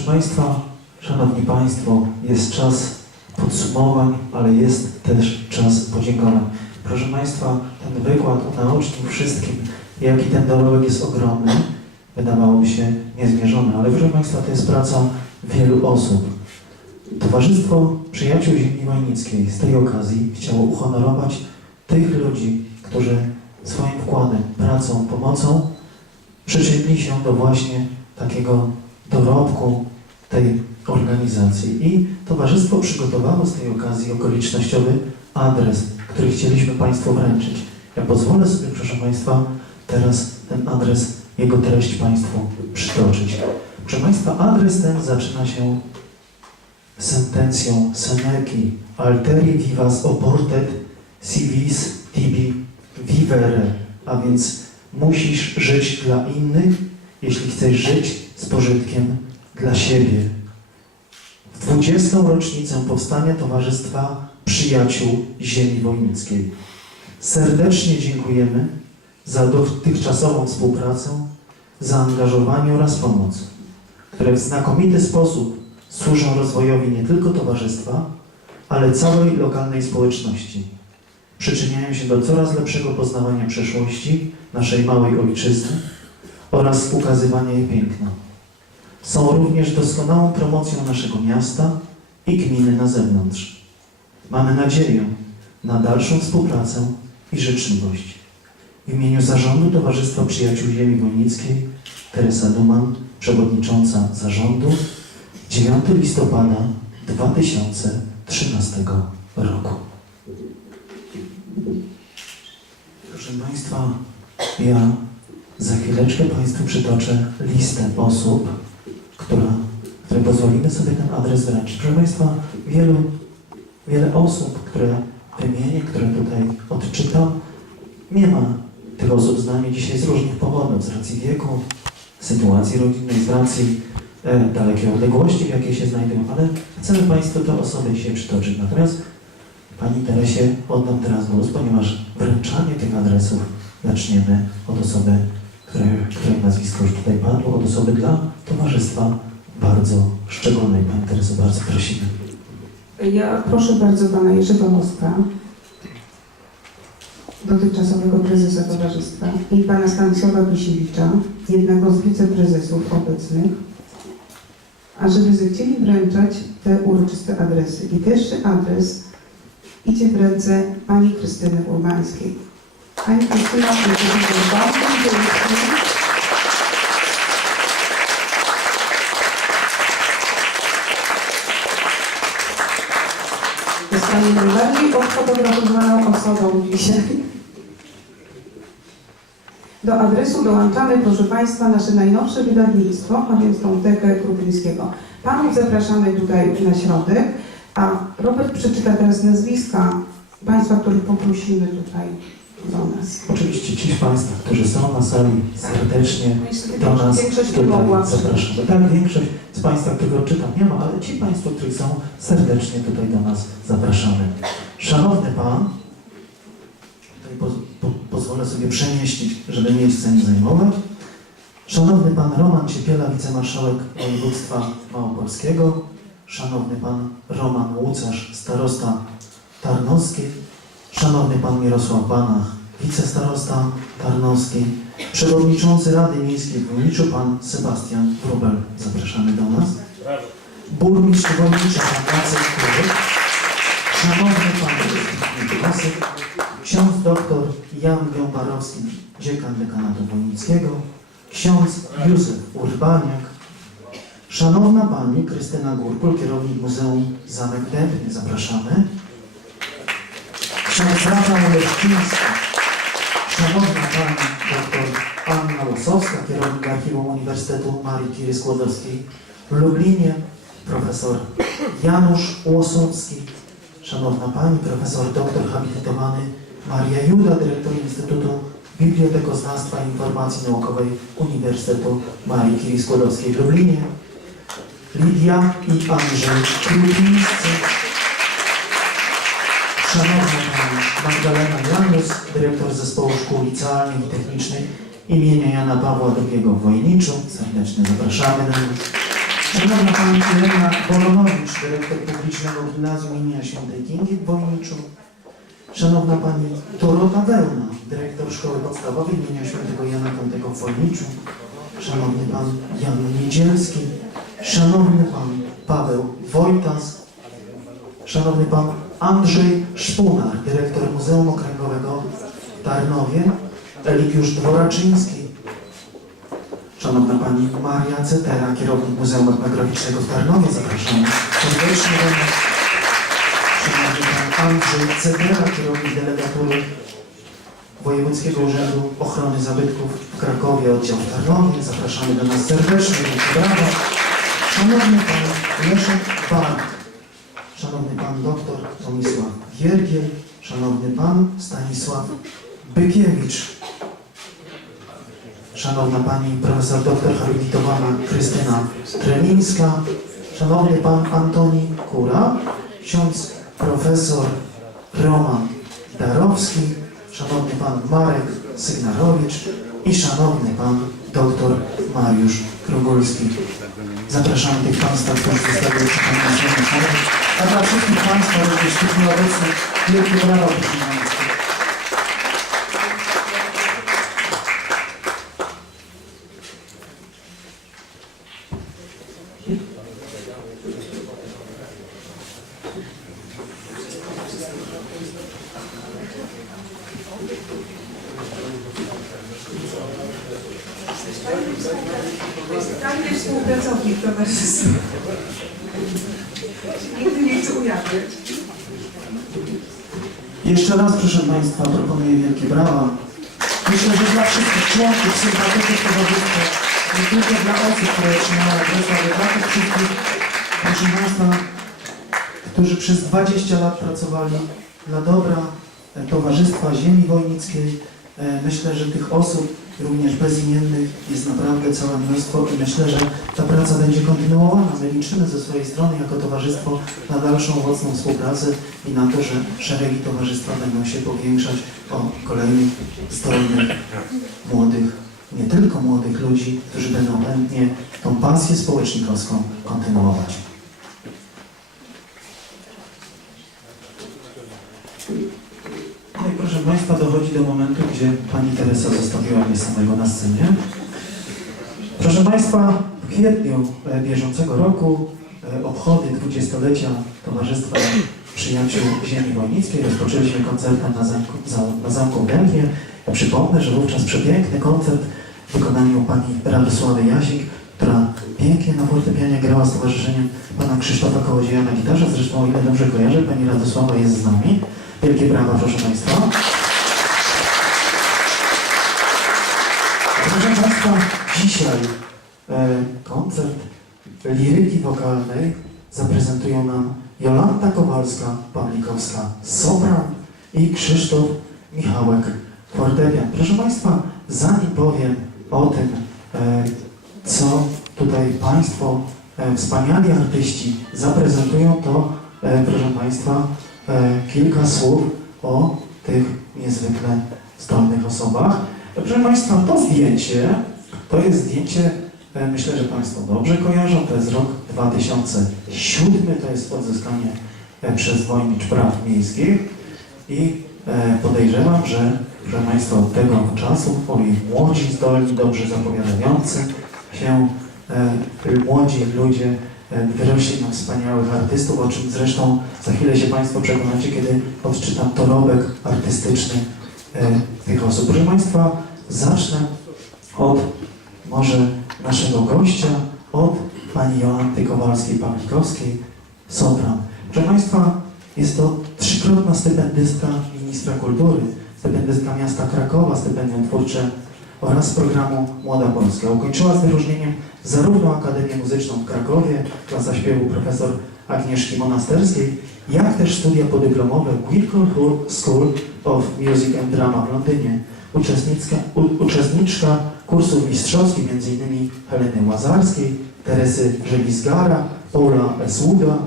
Proszę Państwa, Szanowni Państwo, jest czas podsumowań, ale jest też czas podziękowań. Proszę Państwa, ten wykład unaocznił wszystkim, jaki ten dorobek jest ogromny. Wydawałoby się niezmierzony, ale proszę Państwa, to jest praca wielu osób. Towarzystwo Przyjaciół Ziemi Wojnickiej z tej okazji chciało uhonorować tych ludzi, którzy swoim wkładem, pracą, pomocą przyczynili się do właśnie takiego dorobku tej organizacji. I towarzystwo przygotowało z tej okazji okolicznościowy adres, który chcieliśmy Państwu wręczyć. Ja pozwolę sobie, proszę Państwa, teraz ten adres, jego treść Państwu przytoczyć. Proszę Państwa, adres ten zaczyna się sentencją Seneki Alteri vivas oportet civis tibi vivere, a więc musisz żyć dla innych, jeśli chcesz żyć z pożytkiem dla siebie. W 20. rocznicę powstania Towarzystwa Przyjaciół Ziemi Wojnickiej serdecznie dziękujemy za dotychczasową współpracę, zaangażowanie oraz pomoc, które w znakomity sposób służą rozwojowi nie tylko Towarzystwa, ale całej lokalnej społeczności. Przyczyniają się do coraz lepszego poznawania przeszłości naszej małej ojczyzny oraz ukazywania jej piękna. Są również doskonałą promocją naszego miasta i gminy na zewnątrz. Mamy nadzieję na dalszą współpracę i życzliwość. W imieniu Zarządu Towarzystwa Przyjaciół Ziemi Wojnickiej Teresa Duman, przewodnicząca zarządu, 9 listopada 2013 roku. Proszę Państwa, ja za chwileczkę Państwu przytoczę listę osób, które pozwolimy sobie ten adres wręczyć. Proszę Państwa, wielu, wiele osób, które wymienię, które tutaj odczytam, nie ma tych osób z nami dzisiaj z różnych powodów, z racji wieku, sytuacji rodzinnej, z racji e, dalekiej odległości, w jakiej się znajdują, ale chcemy Państwu te osoby dzisiaj przytoczyć. Natomiast Pani Teresie oddam teraz głos, ponieważ wręczanie tych adresów zaczniemy od osoby, której, której nazwisko już tutaj padło, od osoby dla Towarzystwa bardzo szczególnej. Pani Tereso, bardzo prosimy. Ja proszę bardzo pana Jerzego Moska, dotychczasowego prezesa towarzystwa i pana Stanisława Pisiewicza, jednego z wiceprezesów obecnych, ażeby zechcieli wręczać te uroczyste adresy. I pierwszy adres idzie w ręce pani Krystyny Urbańskiej. Pani Krystyna jest bardzo Zostanie najbardziej odfotografowaną osobą dzisiaj. Do adresu dołączamy, proszę Państwa, nasze najnowsze wydawnictwo, a więc tą tekę Krupińskiego. Panów zapraszamy tutaj na środek, a Robert przeczyta teraz nazwiska Państwa, których poprosimy tutaj do nas. Oczywiście ci z Państwa, którzy są na sali, serdecznie do nas tutaj zapraszamy. Tak, większość z Państwa, których odczytam, nie ma, ale ci Państwo, którzy są, serdecznie tutaj do nas zapraszamy. Szanowny Pan, tutaj poz, po, pozwolę sobie przemieścić, żeby miejsce nie zajmować. Szanowny Pan Roman Ciepiela, wicemarszałek województwa małopolskiego. Szanowny Pan Roman Łucarz, starosta Tarnowski. Szanowny Pan Mirosław Banach, wicestarosta Tarnowski. Przewodniczący Rady Miejskiej w Wojniczu, Pan Sebastian Wróbel. Zapraszamy do nas. Burmistrz Wojnicza, Pan Jacek Kurek. Szanowny Pan Krzysztof ksiądz doktor Jan Gębarowski, dziekan dekanatu wojnickiego, ksiądz Józef Urbaniak, szanowna Pani Krystyna Górkul, kierownik Muzeum Zamek Dębny, zapraszamy, szanowna Pani doktor Anna Łosowska, kierownik Archiwum Uniwersytetu Marii Curie Skłodowskiej w Lublinie, profesor Janusz Łosowski, Szanowna Pani, profesor doktor habilitowany Maria Juda, dyrektor Instytutu Bibliotekoznawstwa i Informacji Naukowej Uniwersytetu Marii Curie Skłodowskiej w Lublinie, Lidia i Andrzej Krupińscy, Szanowna Pani Magdalena Janus, dyrektor Zespołu Szkół Licealnych i Technicznych imienia Jana Pawła II Wojniczu. Serdecznie zapraszamy na nich. Szanowna Pani Elena Bolonowicz, dyrektor publicznego gimnazjum imienia Świętej Kingi w Wojniczu. Szanowna Pani Dorota Wełna, dyrektor szkoły podstawowej imienia Świętego Jana Kantego w Wojniczu. Szanowny Pan Jan Niedzielski. Szanowny Pan Paweł Wojtas. Szanowny Pan Andrzej Szpunar, dyrektor Muzeum Okręgowego w Tarnowie. Eligiusz Dworaczyński. Szanowna Pani Maria Cetera, kierownik Muzeum Etnograficznego w Tarnowie, zapraszam serdecznie. Szanowny Pan Andrzej Cetera, kierownik delegatury Wojewódzkiego Urzędu Ochrony Zabytków w Krakowie, oddział w Tarnowie, zapraszamy do nas serdecznie, brawa. Szanowny Pan Leszek Bark, Szanowny Pan Doktor Tomisław Wiergiel, Szanowny Pan Stanisław Bykiewicz, Szanowna Pani Profesor Doktor Habilitowana Krystyna Tremińska, Szanowny Pan Antoni Kura, Ksiądz Profesor Roman Darowski, Szanowny Pan Marek Sygnarowicz i Szanowny Pan Doktor Mariusz Krugulski. Zapraszamy tych Państwa, którzy zostali zmianę A dla wszystkich Państwa, również tych nieobecnych, wielkie brawa, Fajny współpracownik towarzystwa. Nigdy nie chcę ujawniać. Jeszcze raz, proszę Państwa, proponuję wielkie brawa. Myślę, że dla wszystkich członków, sympatyków towarzystwa, nie tylko dla osób, które otrzymały adresy, ale dla tych wszystkich, proszę Państwa, którzy przez 20 lat pracowali dla dobra Towarzystwa Ziemi Wojnickiej. E, Myślę, że tych osób, również bezimiennych, jest naprawdę całe mnóstwo i myślę, że ta praca będzie kontynuowana. My liczymy ze swojej strony jako towarzystwo na dalszą owocną współpracę i na to, że szeregi towarzystwa będą się powiększać o kolejnych zdolnych, młodych, nie tylko młodych ludzi, którzy będą chętnie tą pasję społecznikowską kontynuować. No i proszę Państwa, dochodzi do momentu, gdzie Pani Teresa zostawiła mnie samego na scenie. Proszę Państwa, w kwietniu e, bieżącego roku e, obchody dwudziestolecia Towarzystwa Przyjaciół Ziemi Wojnickiej rozpoczęliśmy koncertem na zamku, za- na zamku przypomnę, że wówczas przepiękny koncert w wykonaniu pani Radosławy Jasik, która pięknie na fortepianie grała z towarzyszeniem pana Krzysztofa Kołodzieja na gitarze. Zresztą, o ile dobrze kojarzę, pani Radosława jest z nami. Wielkie brawa, proszę Państwa. Proszę Państwa, dzisiaj e, koncert liryki wokalnej zaprezentują nam Jolanta Kowalska-Pawlikowska, sopran i Krzysztof Michałek, fortepian. Proszę Państwa, zanim powiem o tym, e, co tutaj Państwo, e, wspaniali artyści zaprezentują, to proszę Państwa, kilka słów o tych niezwykle zdolnych osobach. Proszę Państwa, to zdjęcie, to jest zdjęcie, e, myślę, że Państwo dobrze kojarzą, to jest rok 2007, to jest odzyskanie e, przez Wojnicz Praw Miejskich. I e, podejrzewam, że proszę Państwa od tego czasu oni młodzi, zdolni, dobrze zapowiadający się młodzi ludzie wyrośli na wspaniałych artystów, o czym zresztą za chwilę się Państwo przekonacie, kiedy odczytam dorobek artystyczny tych osób. Proszę Państwa, zacznę od może naszego gościa, od pani Joanty Kowalskiej-Pawlikowskiej, sopran. Proszę Państwa, jest to trzykrotna stypendystka ministra kultury, stypendystka miasta Krakowa, stypendium twórcze oraz programu Młoda Polska. Ukończyła z wyróżnieniem zarówno Akademię Muzyczną w Krakowie, klasa śpiewu profesor Agnieszki Monasterskiej, jak też studia podyplomowe Guildhall School of Music and Drama w Londynie. Uczestnicka, u, uczestniczka kursów mistrzowskich m.in. Heleny Łazarskiej, Teresy Żelizgara, Paula Esługa,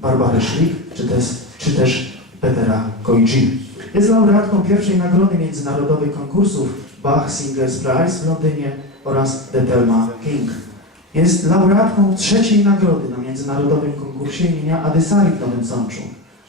Barbary Szlik, czy też, czy też Petera Kojdzi. Jest laureatką pierwszej nagrody międzynarodowych konkursów Bach Singers Prize w Londynie oraz The Thelma King Jest laureatką trzeciej nagrody na międzynarodowym konkursie imienia Adysari w Nowym Sączu.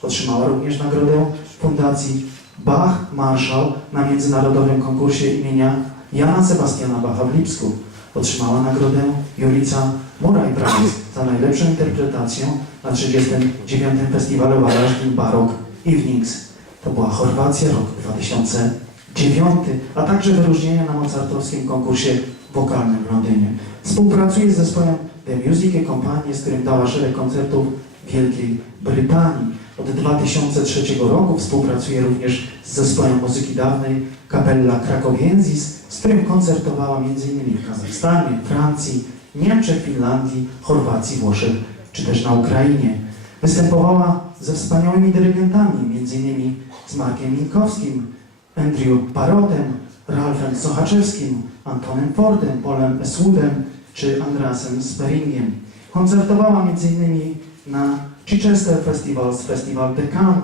Otrzymała również nagrodę Fundacji Bach Marshall na międzynarodowym konkursie imienia Jana Sebastiana Bacha w Lipsku. Otrzymała nagrodę Julica Murray Prize za najlepszą interpretację na 39. Festiwalu Warażdin Barok Evenings. To była Chorwacja, rok 2009, a także wyróżnienia na mozartowskim konkursie wokalnym w Londynie. Współpracuje z zespołem The Music Company, z którym dała szereg koncertów w Wielkiej Brytanii. Od 2003 roku współpracuje również z zespołem muzyki dawnej Capella Krakowiensis, z którym koncertowała m.in. w Kazachstanie, Francji, Niemczech, Finlandii, Chorwacji, Włoszech czy też na Ukrainie. Występowała ze wspaniałymi dyrygentami, m.in. z Markiem Minkowskim, Andrew Parotem, Ralfem Sochaczewskim, Antonem Fordem, Polem Eswoodem czy Andreasem Speringiem. Koncertowała m.in. na Chichester Festivals, Festival de Cannes,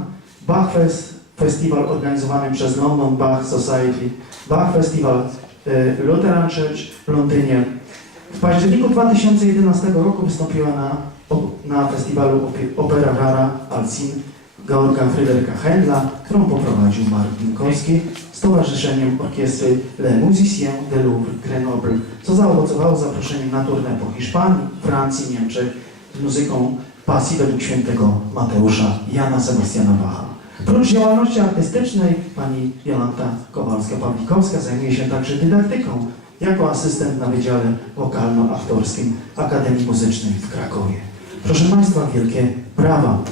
Bachfest, festiwal organizowany przez London Bach Society, Bach Festival e, Lutheran Church w Londynie. W październiku 2011 roku wystąpiła na, na festiwalu ope- Opera Rara Alcin Georga Fryderyka Händla, którą poprowadził Mark Minkowski z Towarzyszeniem Orkiestry Le Musiciens de Louvre Grenoble, co zaowocowało zaproszeniem na turnę po Hiszpanii, Francji, Niemczech muzyką pasji według świętego Mateusza Jana Sebastiana Bacha. Prócz działalności artystycznej pani Jolanta Kowalska-Pawlikowska zajmuje się także dydaktyką jako asystent na Wydziale Wokalno-Aktorskim Akademii Muzycznej w Krakowie. Proszę Państwa, wielkie brawa!